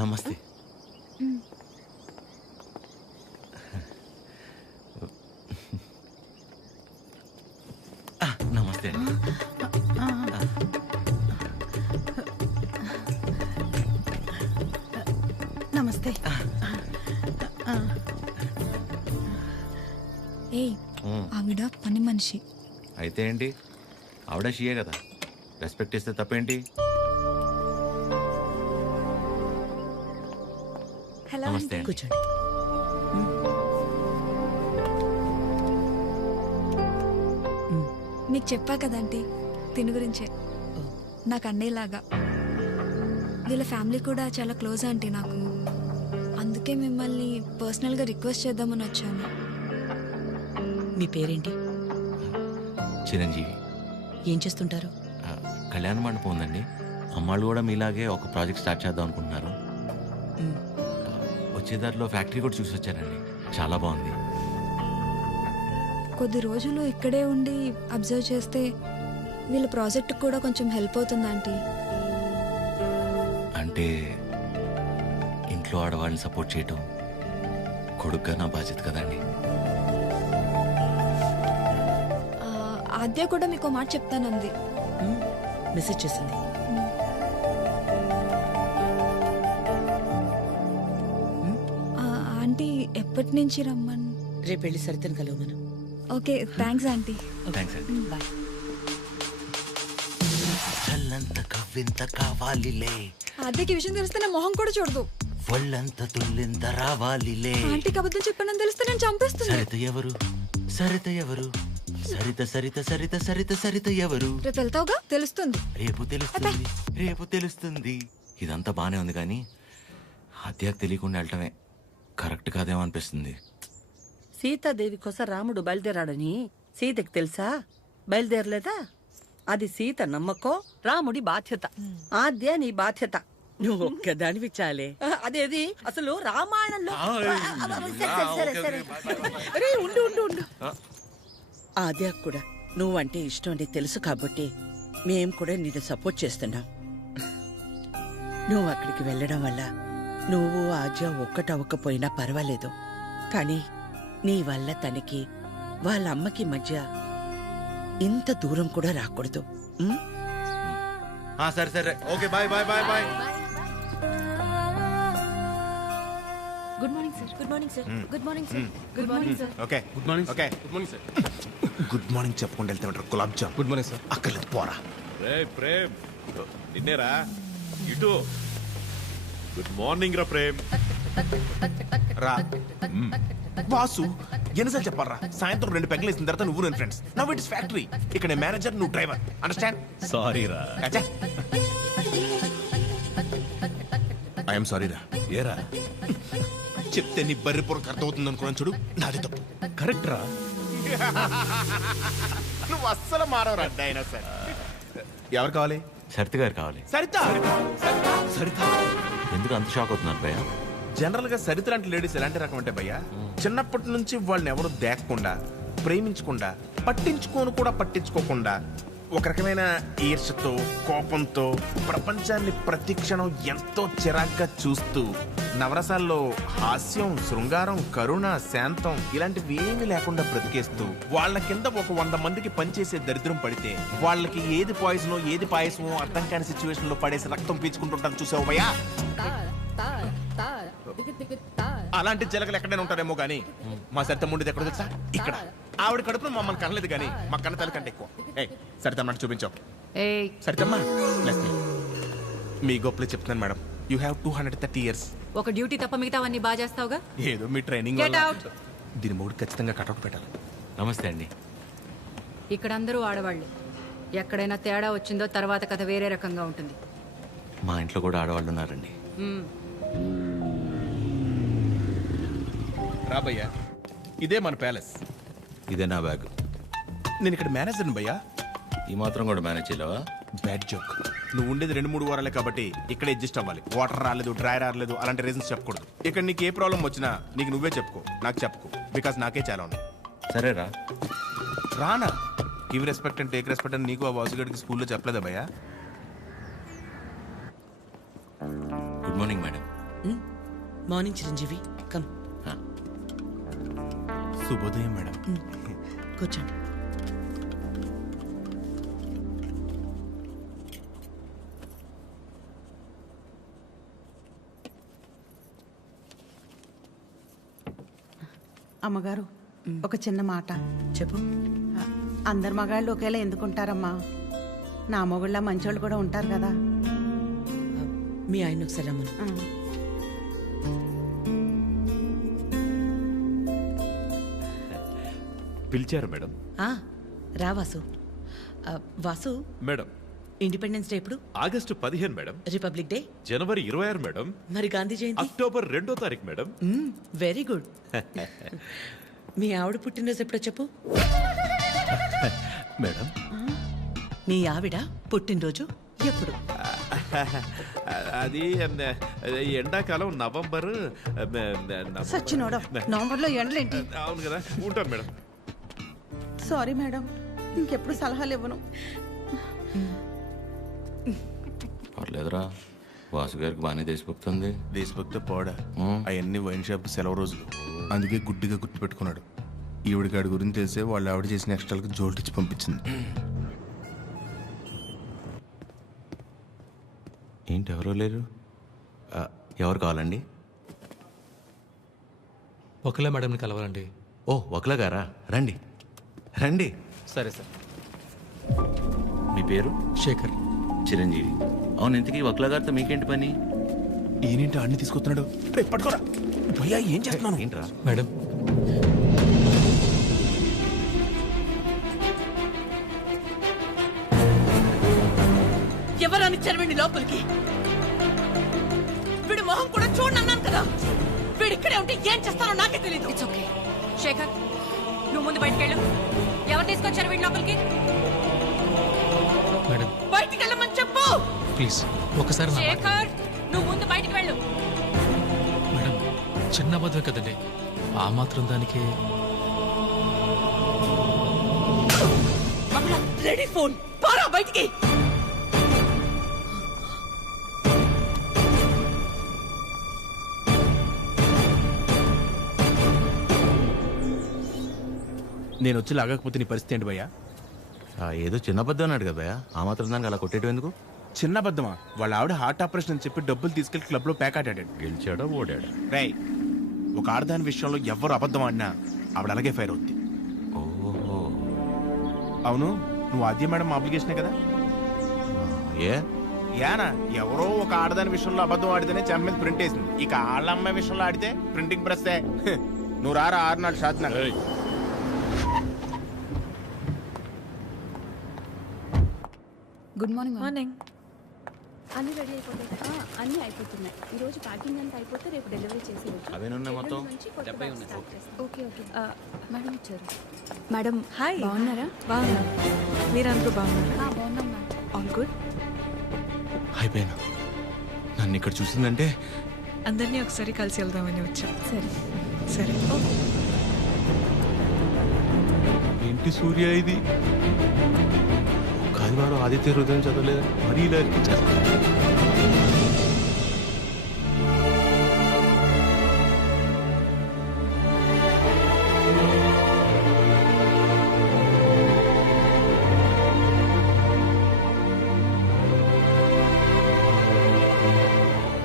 నమస్తే. నమస్తే అండి. నమస్తే. ఏయ్, ఆవిడ పని మనిషి. అయితే ఏంటి, ఆవిడ షియే కదా, రెస్పెక్ట్ ఇస్తే తప్పేంటి? హలో నమస్తే. కూర్చోండి. మీకు చెప్పా కదంటీ తిని గురించే. నాకు అన్నయ్యలాగా. వీళ్ళ ఫ్యామిలీ కూడా చాలా క్లోజ్ ఆంటీ నాకు. అందుకే మిమ్మల్ని పర్సనల్గా రిక్వెస్ట్ చేద్దామని వచ్చాను. మీ పేరేంటి? చిరంజీవి. ఏం చేస్తుంటారు? కళ్యాణ మండపం ఉందండి. అమ్మాళ్ళు కూడా మీలాగే ఒక ప్రాజెక్ట్ స్టార్ట్ చేద్దాం అనుకుంటున్నారు. వచ్చే దారిలో ఫ్యాక్టరీ కూడా చూసి వచ్చారండి, చాలా బాగుంది. కొద్ది రోజులు ఇక్కడే ఉండి అబ్జర్వ్ చేస్తే వీళ్ళ ప్రాజెక్ట్ కూడా కొంచెం హెల్ప్ అవుతుంది ఆంటీ. అంటే ఇంట్లో ఆడవాళ్ళని సపోర్ట్ చేయటం కొడుగ్గా నా బాధ్యత కదండి. ఆద్య కూడా మీకు మాట చెప్తానంది. మెసేజ్ చేసింది. ఆంటీ ఎప్పటి నుంచి రమ్మని? రేపు వెళ్ళి సరితను కలవమను. Okay, thanks aunty. థ్యాంక్స్ అండి. బాయ్. చల్లంత కవ్వింత కావాలిలే, ఆద్యకి విషయం తెలిస్తే నా మొహం కూడా చూడదు. ఒళ్ళంత తుల్లింత రావాలిలే. ఆంటీకి అబద్ధం చెప్పానని తెలిస్తే నేను చంపేస్తుంది. సరిత ఎవరు, సరిత ఎవరు, సరిత సరిత సరిత సరిత సరిత ఎవరు? రేపు వెళ్తావుగా, తెలుస్తుంది. రేపు తెలుస్తుంది, రేపు తెలుస్తుంది. ఇదంతా బానే ఉంది కానీ హత్యకు తెలియకుండా వెళ్ళటమే కరెక్ట్ కాదేమో అనిపిస్తుంది. సీతాదేవి కోసం రాముడు బయలుదేరాడని సీతకి తెలుసా? బయలుదేరలేదా? అది సీత నమ్మకం, రాముడి బాధ్యత. ఆద్య నీ బాధ్యత. నువ్వు ఒక్కదానివి చాలే. అదేది అసలు రామాయణంలో అరే, ఉండు ఉండు ఉండు. ఆద్య కూడా నువ్వంటే ఇష్టం అని తెలుసు కాబట్టి మేం కూడా నిన్ను సపోర్ట్ చేస్తున్నాం. నువ్వు అక్కడికి వెళ్ళడం వల్ల నువ్వు ఆద్య ఒక్కటవ్వకపోయినా పర్వాలేదు, కానీ నీ వల్ల తనకి వాళ్ళ అమ్మకి మధ్య ఇంత దూరం కూడా రాకూడదు. సరే సరే, okay, bye bye bye bye. Good morning sir. Good morning sir. Good morning sir. Good morning sir. Okay, good morning. Okay, good morning sir. Good morning చెప్పుకుంటూ వెళ్తే ఉంటారు. గులాబ్ జామ్. Good morning sir. అక్కర్లేదు, పోరా. ప్రేమ్ నిన్నేరా ఇటు. గుడ్ మార్నింగ్ రా ప్రేమ్. రా వాసు, ఎన్నిసార్లు చెప్పాలరా? సాయంత్రం 2 పెగ్గలు వేసిన తర్వాత నువ్వు నేను ఫ్రెండ్స్. Now it's factory. ఇక్కడ మేనేజర్, నువ్వు డ్రైవర్. అండర్స్టాండ్? సారీ రా. ఐఎమ్ సారీ రా. ఏరా చెప్తే నీ బర్రి పొరకు అర్థమవుతుంది అనుకున్నాను చూడు, నాది తప్పు. కరెక్ట్ రా. నువ్వు అస్సలు మారవరా డైనోసార్. ఎవరు కావాలి? సరిత గారు కావాలి. సరిత. సరిత ఎందుకు అంత షాక్ అవుతున్నారు భయ్య? జనరల్ గా సరిత లాంటి లేడీస్ ఎలాంటి రకం అంటే భయ్యా, చిన్నప్పటి నుంచి వాళ్ళని ఎవరు దేకకుండా, ప్రేమించకుండా, పట్టించుకోకుండా ఒక రకమైన ఈర్ష్యతో, కోపంతో ప్రపంచాన్ని ప్రతి క్షణం ఎంతో చిరాగ్గా చూస్తూ, నవరసాల్లో హాస్యం, శృంగారం, కరుణ, శాంతం ఇలాంటివి ఏమీ లేకుండా బ్రతికేస్తూ వాళ్ళ కింద ఒక 100 మందికి పనిచేసే దరిద్రం పడితే వాళ్ళకి ఏది పాయిజనో ఏది పాయసమో అర్థం కాని సిచ్యువేషన్ లో పడేసి రక్తం పీల్చుకుంటుంటారు. చూసావు భయ్యా? అలాంటి జలకలు ఎక్కడైనా ఉంటారేమో గానీ మా సరిత ముండిది ఎక్కడ తెలుసా? ఇక్కడ. ఆవిడ కడుపును మమ్మల్ని కనలేదు కానీ మా కన్న తల్లి కంటే ఎక్కువ. సరితమ్మ చూపించావు. సరితమ్మా, మీ గొప్పలు చెప్తున్నాను మేడం. You have 230 years. ఒక డ్యూటీ తప్ప మిగతావన్నీ బాగా చేస్తావుగా. ఏదో మీ ట్రైనింగ్. దీని మూడు ఖచ్చితంగా కటౌట్ పెట్టాలి. నమస్తే అండి. ఇక్కడ అందరూ ఆడవాళ్ళే. ఎక్కడైనా తేడా వచ్చిందో తర్వాత కథ వేరే రకంగా ఉంటుంది. మా ఇంట్లో కూడా ఆడవాళ్ళు ఉన్నారండి. రాబయ్యా, ఇదే మన ప్యాలెస్. ఇదే నా బ్యాగ్. నేను ఇక్కడ మేనేజర్ని భయ్యా. ఈ మాత్రం కూడా మేనేజ్ చేయలేవా? Bad joke. నువ్వు ఉండేది 2-3 వారాలే కాబట్టి ఇక్కడ అడ్జస్ట్ అవ్వాలి. వాటర్ రాలేదు, డ్రై రాలేదు అలాంటి రీజన్స్ చెప్పకూడదు. ఇక్కడ నీకు ఏ ప్రాబ్లం వచ్చినా నీకు నువ్వే చెప్పుకో, నాకు చెప్పుకో. బికాస్ నాకే చాలా ఉన్నాయి. సరేరా. రానా? Give respect and take respect అని నీకు ఆ వాసుగడికి స్కూల్లో చెప్పలేదా భయ్యా? Good morning madam. Morning Chiranjeevi come శుభోదయం మేడం. కూర్చోండి. అమ్మగారు ఒక చిన్న మాట. చెప్పు. అందరు మగాళ్ళు ఒకేలా ఎందుకుంటారమ్మా? నా మొగుళ్ళ మంచోళ్ళు కూడా ఉంటారు కదా. మీ ఆయన ఒకసారి రమ్మను. ఆ. పిలిచారు మేడం. రా Vasu. Vasu, madam, independence day ఎప్పుడు? August 15 madam. రిపబ్లిక్ డే జనవరి 26 మేడం. మరి గాంధీ జయంతి? అక్టోబర్ 2వ తారీఖు మేడం. Very good. మీ ఆవిడ పుట్టినరోజు ఎప్పుడో చెప్పు. మేడం, మీ ఆవిడ పుట్టినరోజు ఎప్పుడు? అది ఎండాకాలం నవంబర్. సచ్చినోడా, నవంబర్లో ఎండలేంటి? అవును కదా, ఉంటాను మేడం. సారీ మేడం, ఇంకెప్పుడు సలహాలు ఇవ్వను. పర్లేదురా, వాసు గారికి బాగానే దేశభక్తుంది. దేశభక్తి పోడా, అవన్నీ వైన్ షాప్ సెలవు రోజులు, అందుకే గుడ్డిగా గుర్తు పెట్టుకున్నాడు. ఈవిడికాడి గురించి తెలిసే వాళ్ళు ఆవిడ చేసిన ఎక్స్ట్రాలకు జోల్టిచ్చి పంపించింది. ఏంటి ఎవరో లేరు? ఎవరు కావాలండి? ఒకలే మేడంని కలవాలండి. ఓ ఒకలా గారా, రండి రండి. సరే సార్. మీ పేరు? శేఖర్. చిరంజీవి. అవును, ఇంతకీ వక్లా గారితో మీకేంటి పని? ఈయనేంటి అన్ని తీసుకొస్తున్నాడు? రేయ్, పట్టుకోరా భయ్యా, ఏం చేస్తున్నాను? ఏంట్రా? మేడం, ఎవరనిచ్చారు వీడిని లోపలికి? వీడి మొహం కూడా చూడండి అన్నాను కదా. వీడు ఇక్కడే ఉంటే ఏం చేస్తానో నాకే తెలీదు. It's okay. శేఖర్, నువ్వు ముందు బయటకెళ్ళు. ఎవరు తీసుకొచ్చారు వీడి లోపలికి? మేడం బయటికి వెళ్ళమని చెప్పు. ప్లీజ్ ఒకసారి నా మాట. శేఖర్, నువ్వు ముందు బయటికి వెళ్ళు. మేడం, చిన్న అబద్ధం కదండి, ఆ మాత్రం దానికి. రెడీ ఫోన్ పారా బయటికి. నేను వచ్చి లాగకపోతే నీ పరిస్థితి ఏంటి భయ్యా? ఏదో చిన్న అబద్ధం అన్నాడు కదా భయ్యా, ఆ మాత్రం దానికి అలా కొట్టేయడం ఎందుకు? చిన్న అబద్ధమా? వాళ్ళ ఆవిడ హార్ట్ ఆపరేషన్ అని చెప్పి డబ్బులు తీసుకెళ్లి క్లబ్ లో ప్యాక్ ఆడాడు. గెలిచాడా ఓడాడా? రేయ్, ఒక ఆడదాని విషయంలో ఎవరు అబద్ధం ఆడినా ఆవిడ అలాగే ఫైర్ అవుద్ది. ఓహో. అవును, నువ్వు ఆద్య మేడం అప్లికేషనే కదా? ఏ యానా, ఎవరో ఒక ఆడదాని విషయంలో అబద్ధం ఆడితేనే చెంప మీద ప్రింట్ వేసింది. ఇక ఆళ్ళ అమ్మాయి విషయంలో ఆడితే ప్రింటింగ్ ప్రెస్. నువ్వు రారా 6 నాడు షాద్నా. Good morning. మార్నింగ్. అన్ని రెడీ అయిపోతాయి కదా? అన్నీ అయిపోతున్నాయి. ఈరోజు ప్యాకింగ్ అంతా అయిపోతే రేపు డెలివరీ చేసేయచ్చు. అవేనున్నాయి మొత్తం? Okay okay. మేడం వచ్చారు. Madam hi. బాగున్నారా? బాగున్నా. మీరందరూ బాగున్నారా? బాగున్నాం మ్యామ్. All good. అయిపోయినా నన్ను ఇక్కడ చూసిందంటే అందరినీ ఒకసారి కలిసి వెళ్దామని వచ్చాం. సరే సరే. ఏంటి సూర్య ఇది? ఆదివారం ఆదిత్య హృదయం చదవలేదని మరీ ఇలా అనిపించారు.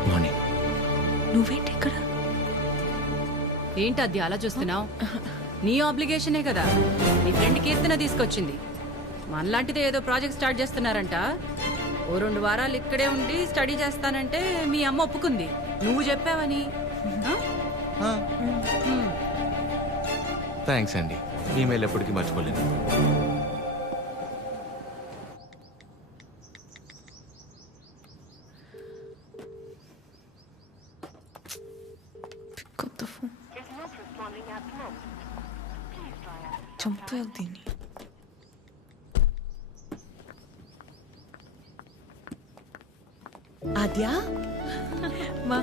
మార్నింగ్. నువ్వేంటి ఇక్కడ? ఏంటి అది అలా చూస్తున్నావు? నీ ఆబ్లిగేషనే కదా. నీ ఫ్రెండ్ కీర్తన తీసుకొచ్చింది. మనలాంటిదే ఏదో ప్రాజెక్ట్ స్టార్ట్ చేస్తున్నారంట. ఓ 2 వారాలు ఇక్కడే ఉండి స్టడీ చేస్తానంటే మీ అమ్మ ఒప్పుకుంది. నువ్వు చెప్పావని. థ్యాంక్స్ అండి, ఈమెయిల్ ఎప్పటికీ మర్చిపోలేదు. కొత్త ఫోన్ చంపేయాలి దీన్ని. ఆద్యా, మా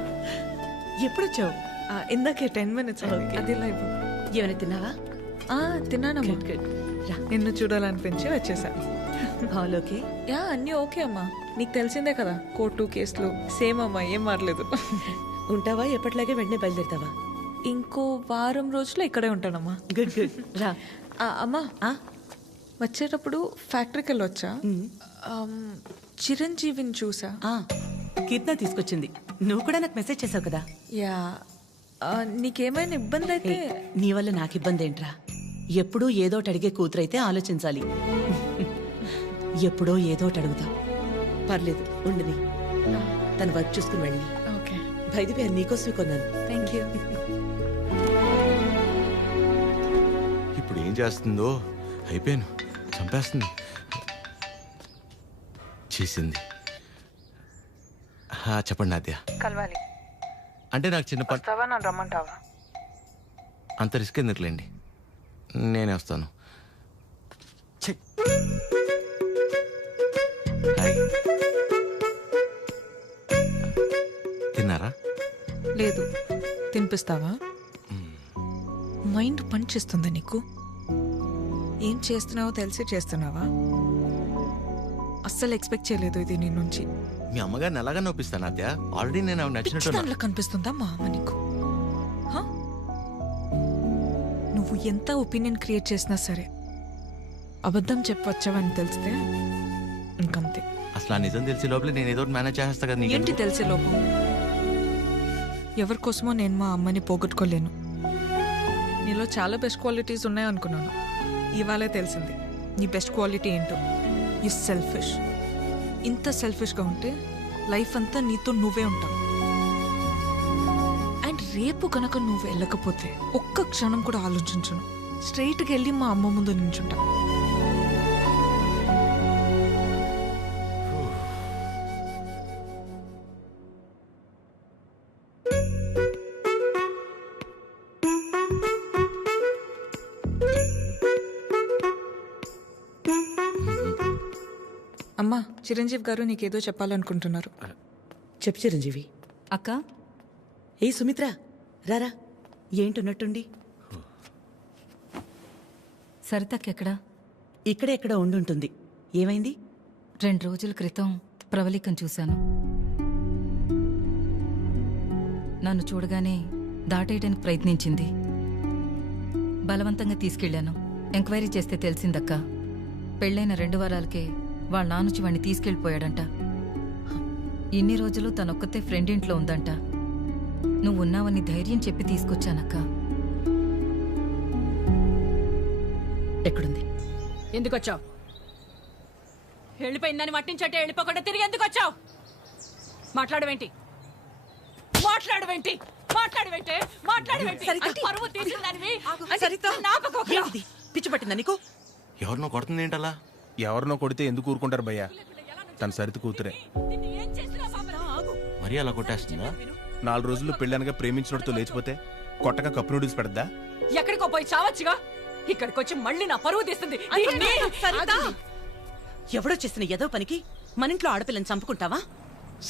ఎప్పుడొచ్చావు? ఇందాకే 10 minutes అయింది. అది లైవ్. ఏమైనా తిన్నావా? తిన్నానమ్మా. రా. నిన్ను చూడాలనిపించి వచ్చేసా. Hall okay? అన్నీ ఓకే అమ్మా. నీకు తెలిసిందే కదా, కోర్టు కేసులు సేమ్ అమ్మా, ఏం మారలేదు. ఉంటావా? ఎప్పటిలాగే వెంటనే బయలుదేరుతావా? ఇంకో వారం రోజులు ఇక్కడే ఉంటానమ్మా. గుడ్ గుడ్ రా. అమ్మా వచ్చేటప్పుడు ఫ్యాక్టరీకి వెళ్ళొచ్చా? చిరంజీవిని చూసా. కీర్తన తీసుకొచ్చింది. నువ్వు కూడా నాకు మెసేజ్ చేసావు కదా. యా నీకేమైనా ఇబ్బంది అయితే? నీ వల్ల నాకు ఇబ్బంది ఏంట్రా? ఎప్పుడూ ఏదోటి అడిగే కూతురైతే ఆలోచించాలి. ఎప్పుడో ఏదోటి అడుగుతా. పర్లేదు ఉండని, తను వర్క్ చూసుకుని వెళ్ళి. ఓకే. బయట పేరు నీకోసమే కొన్నాను. Thank you. ఇప్పుడు ఏం చేస్తుందో అయిపోయాను, చంపేస్తుంది. చేసింది. చెప్పండి నాద్య. కలవాలి అంటే నాకు చిన్న పని. నన్ను రమ్మంటావా? అంత రిస్క్ ఎందుకులేండి, నేనే వస్తాను. హాయ్. తిన్నారా? లేదు. తినిపిస్తావా? మైండ్ పని చేస్తుందా నీకు? ఏం చేస్తున్నావో తెలిసి చేస్తున్నావా? అస్సలు ఎక్స్పెక్ట్ చేయలేదు ఇది నీ నుంచి. మీ అమ్మగారిని ఎలాగా నొప్పిస్తాను నాద్య? ఆల్రెడీ నేను ఆవిడ నచ్చినట్టు. దాంట్లో కనిపిస్తుందా మా అమ్మ నీకు? హ? నువ్వు ఎంత ఒపీనియన్ క్రియేట్ చేసినా సరే అబద్ధం చెప్పవచ్చావని తెలిస్తే ఇంకంతే. అసలు ఆ నిజం తెలిసే లోపల నేను ఏదో మేనేజ్ చేస్తా కదా. ఏంటి నీకు తెలిసే లోపు? ఎవరి కోసమో నేను మా అమ్మని పోగొట్టుకోలేను. నీలో చాలా బెస్ట్ క్వాలిటీస్ ఉన్నాయనుకున్నాను, ఇవాళే తెలిసింది నీ బెస్ట్ క్వాలిటీ ఏంటో. You selfish. ఇంత సెల్ఫిష్గా ఉంటే లైఫ్ అంతా నీతో నువ్వే ఉంటావు. అండ్ రేపు కనుక నువ్వు వెళ్ళకపోతే ఒక్క క్షణం కూడా ఆలోచించను, స్ట్రైట్గా వెళ్ళి మా అమ్మ ముందు నించుంటా. అమ్మా, చిరంజీవి గారు నీకేదో చెప్పాలనుకుంటున్నారు. చెప్పు చిరంజీవి. అక్క, ఏ సుమిత్ర రారా. ఏంటున్నట్టుండి? సరితక్కెక్కడా? ఇక్కడే ఎక్కడ ఉండుంటుంది. ఏమైంది? 2 రోజుల క్రితం ప్రవళికం చూశాను. నన్ను చూడగానే దాటేయడానికి ప్రయత్నించింది. బలవంతంగా తీసుకెళ్లాను. ఎంక్వైరీ చేస్తే తెలిసిందక్క, పెళ్ళైన 2 వారాలకే వాళ్ళ నానుచి వాణ్ణి తీసుకెళ్ళిపోయాడంట. ఇన్ని రోజులు తనొక్కతే ఫ్రెండ్ ఇంట్లో ఉందంట. నువ్వు ఉన్నావని ధైర్యం చెప్పి తీసుకొచ్చానక్క. ఎక్కడుంది? ఎందుకు వచ్చావు? వెళ్ళిపోయిందని మట్టించట్టే వెళ్ళిపోకుండా తిరిగి ఎందుకు వచ్చావు? మాట్లాడవేంటి? మాట్లాడవేంటి? మాట్లాడవేంటి? మాట్లాడవేంటి? పరువు తీసిందానివి. ఏంటిది? పిచ్చి పట్టిందా నీకు? ఎవరినో కొడుతుంది ఏంటలా? ఎవరినో కొడితే ఎందుకు ఊరుకుంటారు భయ్యా? తన సరిత కూతురే. మరీ అలా కొట్టేస్తుందా? 4 రోజుల్లో పెళ్ళనగా ప్రేమించినోడితో లేచిపోతే కొట్టగా కప్పు నూడిల్స్ పెడద్దా? ఎక్కడికో పోయి చావచ్చుగా. ఇక్కడికి వచ్చి మళ్ళీ నా పరువు తీస్తుంది. ఎవడో చేసిన ఏదో పనికి మన ఇంట్లో ఆడపిల్లని చంపుకుంటావా?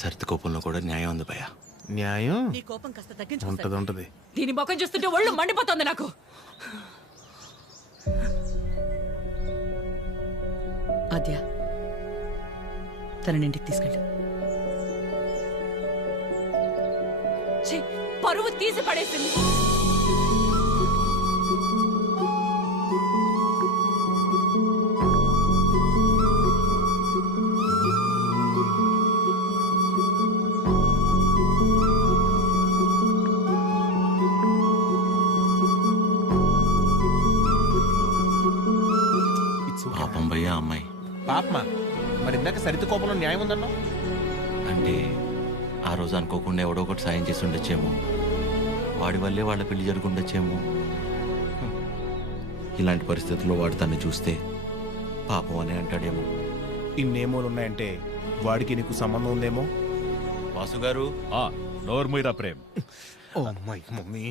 సరిత కోపంలో కూడా న్యాయం ఉంది భయ్యా. న్యాయం నీ కోపం కాస్త తగ్గించు. ఉంటది. దీని ముఖం చూస్తుంటే ఒళ్ళు మండిపోతుంది నాకు. ఆద్య, తనని ఇంటికి తీసుకెళ్ళు. పరువు తీసి పడేసింది. పాపం భయ్యా అమ్మాయి. పాపమా? మరి ఇందాక సరిత కోపంలో న్యాయం ఉందన్నా? అంటే ఆ రోజు అనుకోకుండా ఎవడో ఒకటి సాయం చేసి ఉండొచ్చేమో. వాడి వల్లే వాళ్ళ పెళ్లి జరుగుండొచ్చేమో. ఇలాంటి పరిస్థితుల్లో వాడు తను చూస్తే పాపం అని అంటాడేమో. ఇన్నేమోలు ఉన్నాయంటే వాడికి నీకు సంబంధం ఉందేమో. వాసు గారు, నోర్మీరా ప్రేమ్. ఓ మై మమ్మీ,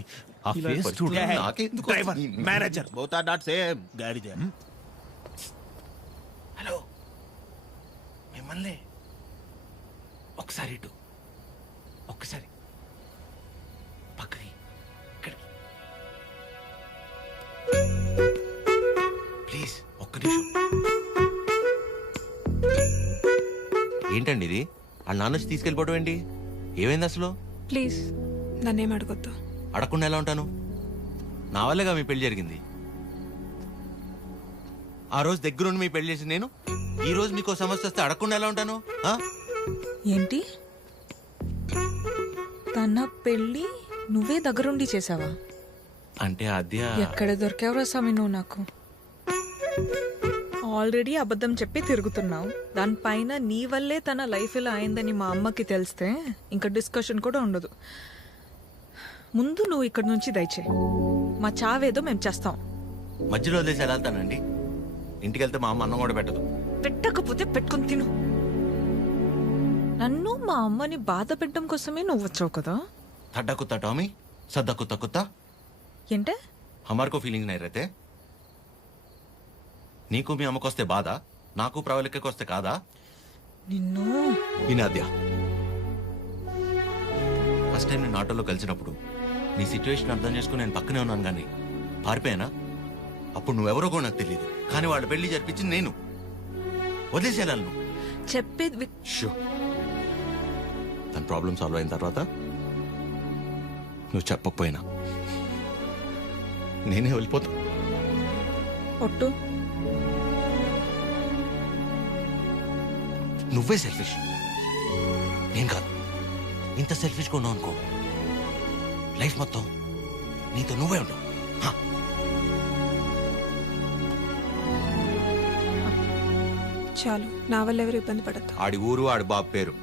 ఆ ఫేస్ చూడు. నాకెందుకు driver, manager both are not same. గాడిద. హలో, మిమ్మల్ని ఒకసారి ఇటు, ఒక్కసారి పక్కకి, ఇక్కడికి ప్లీజ్, ఒక్క నిమిషం. ఏంటండి ఇది? వాళ్ళ నాన్న వచ్చి తీసుకెళ్ళిపోవడం ఏంటి? ఏమైంది అసలు? ప్లీజ్ నన్నేం అడగొద్దు. అడగకుండా ఎలా ఉంటాను? నా వల్లేగా మీ పెళ్లి జరిగింది. ఆ రోజు దగ్గరుండి మీ పెళ్లి చేసి నేను ఈ రోజు మీకు సమస్య వస్తే అడగకుండా ఎలా ఉంటాను? ఆ? ఏంటి? తన పెళ్ళి నువ్వే దగ్గరుండి చేసావా? అంటే ఆద్య ఎక్కడ దొరికావురా స్వామి నువ్వు నాకు? ఆల్రెడీ అబద్ధం చెప్పి తిరుగుతున్నావు. దానిపైన నీ వల్లే తన లైఫ్ ఇలా అయిందని మా అమ్మకి తెలిస్తే ఇంకా డిస్కషన్ కూడా ఉండదు. ముందు నువ్వు ఇక్కడి నుంచి దయచే. మా చావేదో మేము చేస్తాం. మధ్యలో వదిలేసి ఎలా వెళ్తానండి? ఇంటికి వెళ్తే మా అమ్మ అన్నం కూడా పెట్టదు. పెట్టకపోతే పెట్టుకుని తిను. నన్ను మా అమ్మని బాధ పెట్టడం కోసమే నువ్వు వచ్చావు కదా. थड्डा कुत्ता टॉमी, सद्दा कुत्ता कुत्ता। ఏంటే? हमारे को फीलिंग नहीं रहते। నీకు మీ అమ్మకొస్తే బాధ, నాకు ప్రవళికకొస్తే కాదా? నిన్ను వినాద్య, ఫస్ట్ టైం నేను ఆటోలో కలిసినప్పుడు నీ సిచ్యువేషన్ అర్థం చేసుకుని నేను పక్కనే ఉన్నాను కానీ పారిపోయానా? అప్పుడు నువ్వెవరో కూడా నాకు తెలియదు, కానీ వాళ్ళ పెళ్లి జరిపించింది నేను. వదిలేసేయాలను నువ్వు చెప్పేది. తన ప్రాబ్లం సాల్వ్ అయిన తర్వాత నువ్వు చెప్పకపోయినా నేనే వెళ్ళిపోతా. ఒట్టు. నువ్వే సెల్ఫిష్, నేను కాదు. ఇంత సెల్ఫిష్గా ఉన్నావు అనుకో, లైఫ్ మొత్తం నీతో నువ్వే ఉండవు. చాలు, నా వల్ల ఎవరు ఇబ్బంది పడద్దు. ఆడి ఊరు ఆడి బాబు పేరు